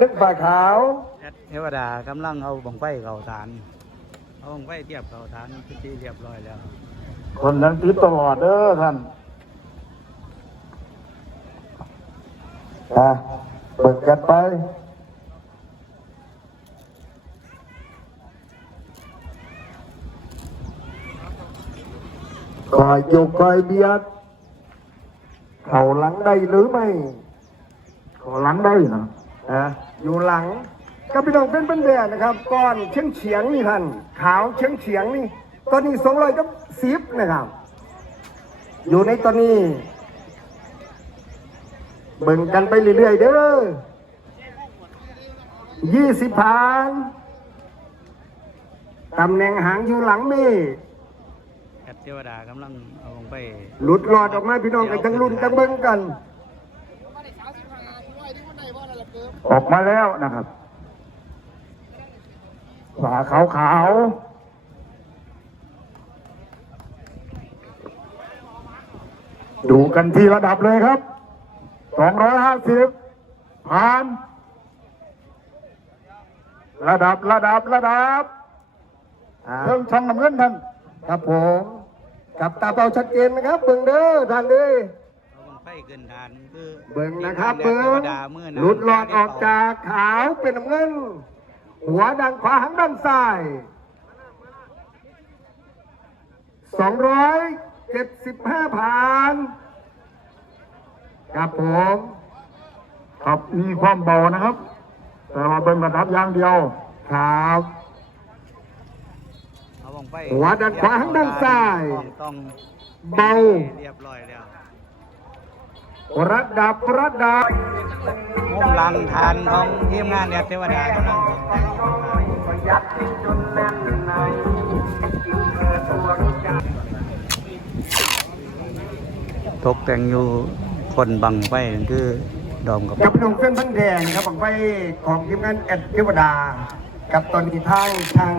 ดึกฝ่าขาวแอดเทวดากำลังเอาบังไฟเข้าฐาน เอาบังไฟเทียบเข้าฐานเป็นที่เรียบร้อยแล้ว คนนั้นติดตลอดเด้อท่านอะเบิกกันไปคอยโยกคอยเบียดเข่าหลังได้หรือไม่เข่าหลังได้นะ อะอยู่หลังก็พี่น้องเป็นเป็นแบบนะครับก้อนเฉียงเฉียงๆนี่ท่านขาวเฉียงเฉียงๆนี่ตอนนี้สองร้อยกับสิบนะครับ อยู่ในตอนนี้เบิ่งกันไปเรื่อยๆเด้อยี่สิบผ่านตำแหน่งหางอยู่หลังเมฆแอดเทวดากำลังเอาบังไฟหลุดรอดออกมาพี่น้องกันทั้งรุ่นทั้งเบิ่งกัน ออกมาแล้วนะครับฝาขาวขาวๆดูกันที่ระดับเลยครับสองร้อยห้าสิบผ่าน ระดับระดับระดับเครื่องช่องน้ำเงินท่าน ครับผม กับตาเบาชัดเจนนะครับเบิ่งเด้อท่านเด้อ เอาบังไฟขึ้นฐานคือเบิ่งนะครับแอดเบิ่เทงวดามือหนาหลุดหลอดออกจากขาวเป็นน้ำเงิน หัวดังขวาหางด้านซ้ายสองร้อยเจ็ดสิบห้าผ่านครับผมครับมีความเบานะครับ แต่ว่าเบิ่งระดับอย่างเดียวครับเอาบังไฟหัวด้านขวาข้างด้านซ้ายต้องต้องเบาเรียบร้อยแล้ว ระดับระดับมุมลังฐานของทีมงานแอดเทวดากำลังตกแต่งตกแต่งอยู่คนบังไฟคือดอมกับกับพี่น้องเส้นพันแดงครับบังไฟของทีมงานแอดเทวดา กับตอนนี้ทางช่าง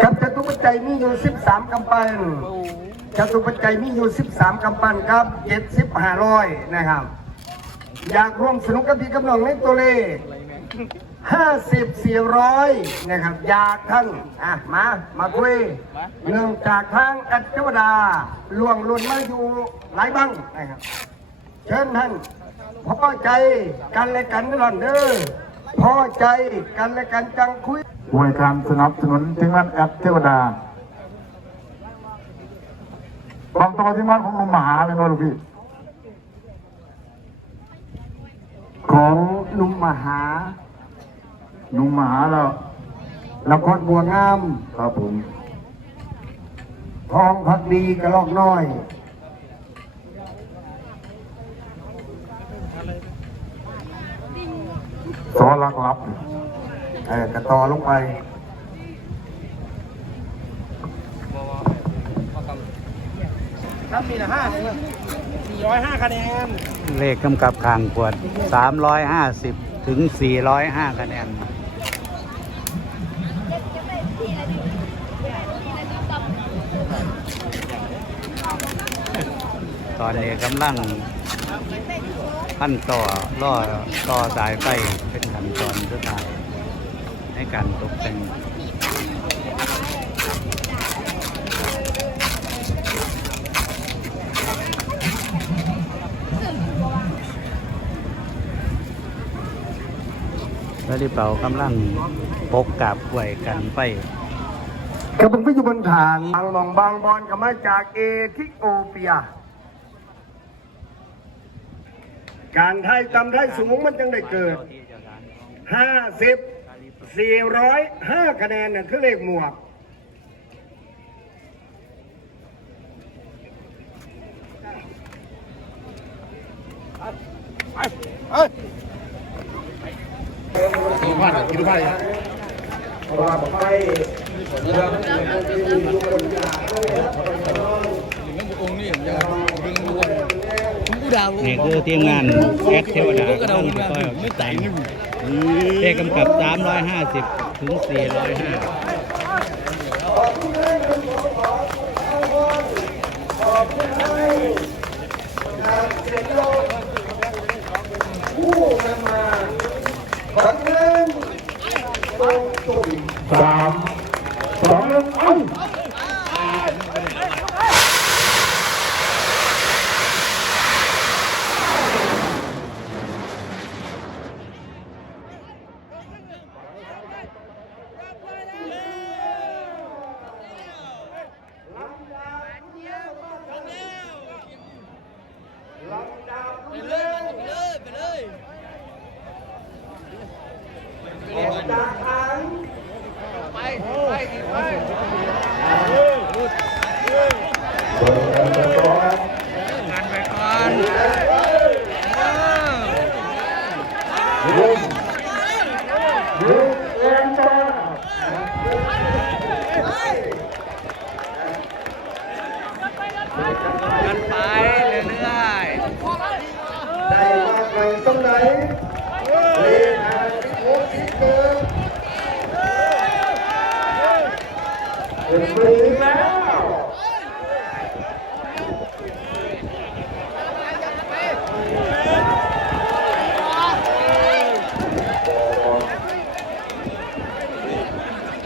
กับ ปัจจัยมีอยู่ 13กำปั้นจตุปัจจัยมีอยู่ 13กำปั้นครับ70 500นะครับ อยากร่วมสนุกกับพี่กับน้องในตัวเลขห้าสิบสี่ร้อยนะครับอยากท่านอะมามาคุยเนื่องจากทางอัจฉวดาล่วงลุนมาอยู่หลายบังนะครับ เชิญท่านพอใจกันและกันก่อนเด้อพอใจกันและกันจังคุย หน่วยการสนับสนุนทีมงานแอปเทวดา บางตัวทีมงานของหนุ่มมหาเป็นไงลูกพี่ ของลุงมหาหนุ่มมหาแล้วละครบัวงาม ครับผม ทองพักดีกระลอกน้อย สอลักลับ เออกระต่อลงไปเลขกำกับคางขวด 350 ถึง 405 คะแนนตอนนี้กำลังขั้นต่อล่อต่อสายไฟเป็นขั้นตอนสุดท้าย ในการตกแต่งแล้วที่เป่ากำลังปกกับไหวกันไฟกับผมก็อยู่บนฐานบางหมองบางบอลก็มาจากเอธิโอเปีย การไทยตำไทยสูงมันจึงได้เกิด50 405 คะแนนนั่นคือเลขหมวก กินผ้าหน่อยกินผ้าเลยเพราะว่อกไปนี่คือทีมงานแอดเทวดากำลังคอยไม่แต่ง เลขกำกับ 350 ถึง 405 นึ่งเอ้า ออกจากทางเปิดกันไปก่อนงานไปก่อนเออลุงลุงเอ็นต่อกันไปเรื่อยได้มากหน่อยตรงไหนเลขาสิบหกสิบ เป็นมือแล้ว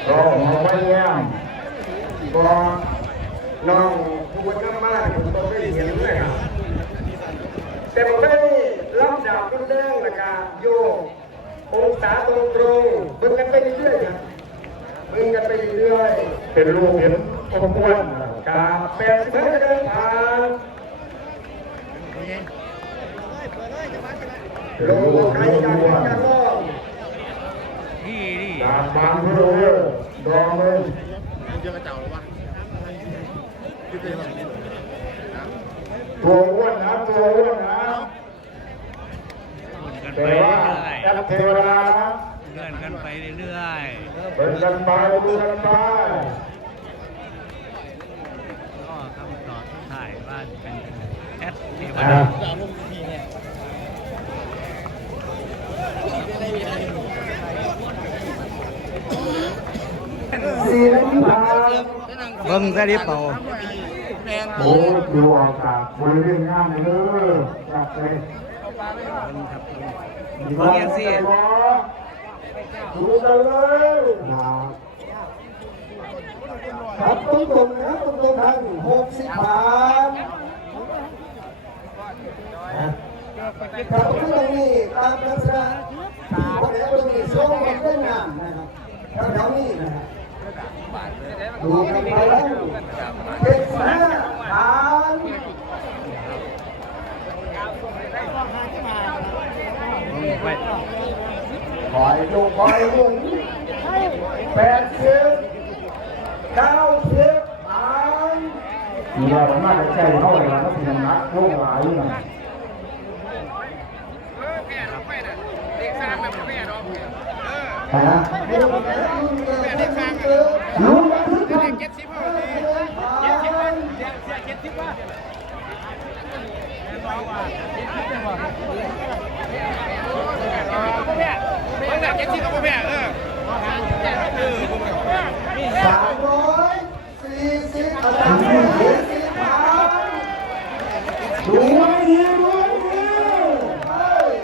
ก็มาไว้แล้วก็น้องผู้บรรยาผมต้องได้เห็นเลยครับแต่ผมไม่ได้รับดาบรุ่นแรกนะครับโยกองศาตรงตรงๆเบิ่งกันไปเรื่อยๆครับ เบิ่งกันไปเรื่อยๆเป็นลูกเห็นอ้วนๆนะกาแปดสิบห้าเดินทางโลกใครกันกันล่องๆนี่นี่ดาบบางเพื่อเว้ยดองเลยตัวอ้วนนะตัวอ้วนนะวนกันไปแต่เรื่ว่าอยแอปเทวดานะๆ เลื่อนกันไปเรื่อยเป็นกันไปดูกันไปๆก็คำตอบสุดท้ายว่าเป็นแอดเทวอ่าดาสี่นาทีผ่านเบิ่งซะดิเป่าโอ้ดูออกจากบริเวณงานเลยจัดเลยเบิ่งครับเบิ่งเบิ่งยังสิ ดูกันเลยครับตรงตรงนะครับตรงตรงๆทางหกสิบผ่านครับตรงนี้ตามลักษณะเพราะแล้วตรงนี้ช่วงมันเป็นน้ำนะครับแถวนี้นะครับดูกันไปแล้วเป็นสิบห้าผ่านเบิ่งไป อยอยู่คอยหุ่นแปดสิบเก้าสิบสามมีเราสม่ได้ใจเข้าไปแล้วก็เป็นนักโลกหลายนะฮะลุงมาถึงเจ็ดสิบห้าเจ็ดสิบห้าเจ็ดสิบห้า มร้อยสี่สิบสามร้อยสี่สิบพันดูไว้ดีดูไว้ดีเฮ้ย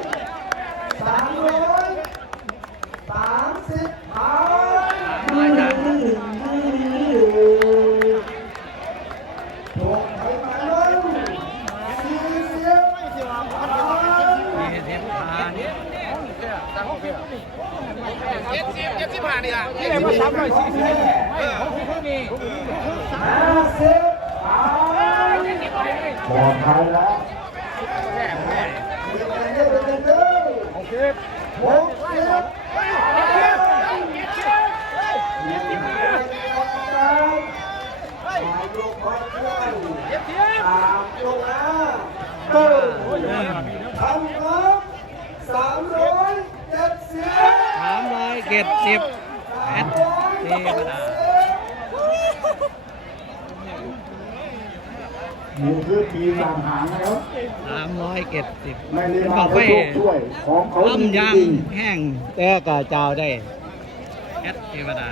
สามร้อยสามสิบพันมาจาก ถูกไปมาเลยสี่สิบพัน มีเทปผ่าน ห้าสิบพันปลอดภัยแล้วเดี๋ยวกันเดี๋ยวกันเดี๋ยวหกสิบหกสิบตามลงมาเติมทำครับสามร้อยเจ็ดสิบสามร้อยเจ็ดสิบ แอดเทวดาหมูพืชปีสามหางนะครับสามร้อยเจ็ดสิบไม่ได้มาอกเพไปราะโชคช่วยของเขาต้มยจริงำแห้งแต่กะเจ้าได้แอดเทวดา